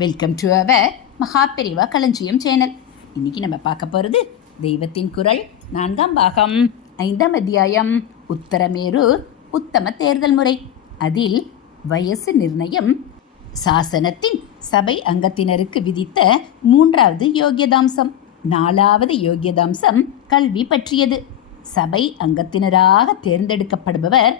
Welcome to our Maha Periyava களஞ்சியம் channel. இன்னைக்கு நம்ம பார்க்க போகிறது தெய்வத்தின் குரல் 4ஆம் பாகம் 5ஆம் அத்தியாயம் உத்தரமேரு உத்தம தேர்தல் முறை. அதில் வயசு நிர்ணயம் சாசனத்தின் சபை அங்கத்தினருக்கு விதித்த 3வது யோகியதாம்சம். 4வது யோகியதாம்சம் கல்வி பற்றியது. சபை அங்கத்தினராக தேர்ந்தெடுக்கப்படுபவர்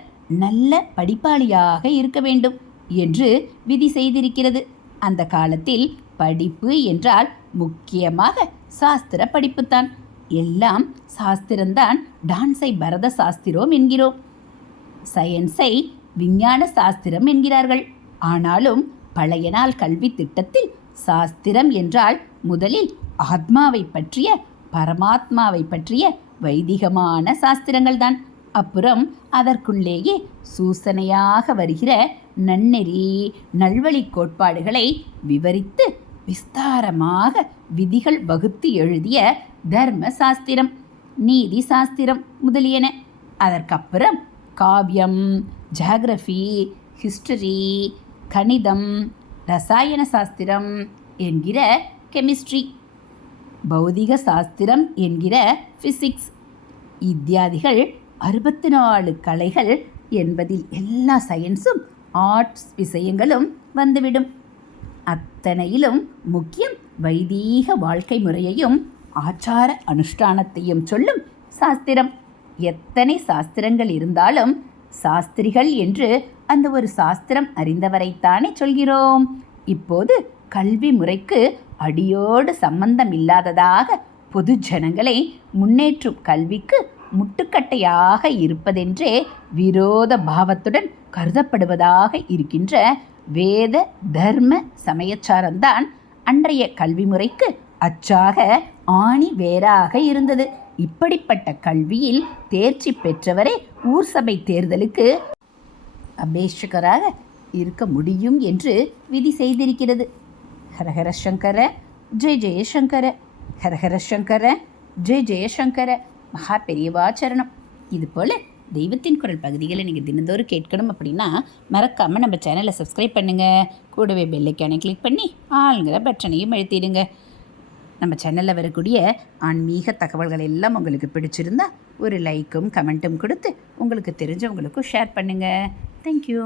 நல்ல படிப்பாளியாக இருக்க வேண்டும் என்று விதி செய்திருக்கிறது. அந்த காலத்தில் படிப்பு என்றால் முக்கியமாக சாஸ்திர படிப்புத்தான். எல்லாம் சாஸ்திரம்தான். டான்ஸை பரத சாஸ்திரம் என்கிறோம், சயின்ஸை விஞ்ஞான சாஸ்திரம் என்கிறார்கள். ஆனாலும் பழைய நாள் கல்வி திட்டத்தில் சாஸ்திரம் என்றால் முதலில் ஆத்மாவை பற்றிய, பரமாத்மாவை பற்றிய வைதிகமான சாஸ்திரங்கள் தான். அப்புறம் அதற்குள்ளேயே சூசனையாக வருகிற நன்னெறி, நல்வழி கோட்பாடுகளை விவரித்து விஸ்தாரமாக விதிகள் வகுத்து எழுதிய தர்ம சாஸ்திரம், நீதி சாஸ்திரம் முதலியன. அதற்கப்புறம் காவியம், ஜியாகிரஃபி, ஹிஸ்டரி, கணிதம், ரசாயன சாஸ்திரம் என்கிற கெமிஸ்ட்ரி, பௌதிக சாஸ்திரம் என்கிற ஃபிசிக்ஸ் இத்தியாதிகள் 64 கலைகள் என்பதில் எல்லா சயின்ஸும் ஆர்ட்ஸ் விஷயங்களும் வந்துவிடும். அத்தனையிலும் முக்கியம் வைதீக வாழ்க்கை முறையையும் ஆச்சார அனுஷ்டானத்தையும் சொல்லும் சாஸ்திரம். எத்தனை சாஸ்திரங்கள் இருந்தாலும் சாஸ்திரிகள் என்று அந்த ஒரு சாஸ்திரம் அறிந்தவரைத்தானே சொல்கிறோம். இப்போது கல்வி முறைக்கு அடியோடு சம்பந்தம் இல்லாததாக பொது ஜனங்களை முன்னேற்றும் கல்விக்கு முட்டுக்கட்டையாக இருப்பதென்றே விரோத பாவத்துடன் கருதப்படுவதாக இருக்கின்ற வேத தர்ம சமயச்சாரம்தான் அன்றைய கல்வி முறைக்கு அச்சாக ஆணி வேறாக இருந்தது. இப்படிப்பட்ட கல்வியில் தேர்ச்சி பெற்றவரே ஊர் சபை தேர்தலுக்கு அபேஷகராக இருக்க முடியும் என்று விதி செய்திருக்கிறது. ஹரஹர சங்கர ஜெய ஜெயசங்கர, ஹரஹர சங்கர ஜெய ஜெயசங்கர. மகா பெரியவா சரணம். இதுபோல் தெய்வத்தின் குரல் பகுதிகளை நீங்கள் தினந்தோறும் கேட்கணும் அப்படின்னா மறக்காமல் நம்ம சேனலை சப்ஸ்கிரைப் பண்ணுங்கள். கூடவே பெல்லைக்கானை கிளிக் பண்ணி ஆளுங்கிற பட்டனையும் அழுத்திடுங்க. நம்ம சேனலில் வரக்கூடிய ஆன்மீக தகவல்கள் எல்லாம் உங்களுக்கு பிடிச்சிருந்தா ஒரு லைக்கும் கமெண்ட்டும் கொடுத்து உங்களுக்கு தெரிஞ்சவங்களுக்கும் ஷேர் பண்ணுங்கள். தேங்க்யூ.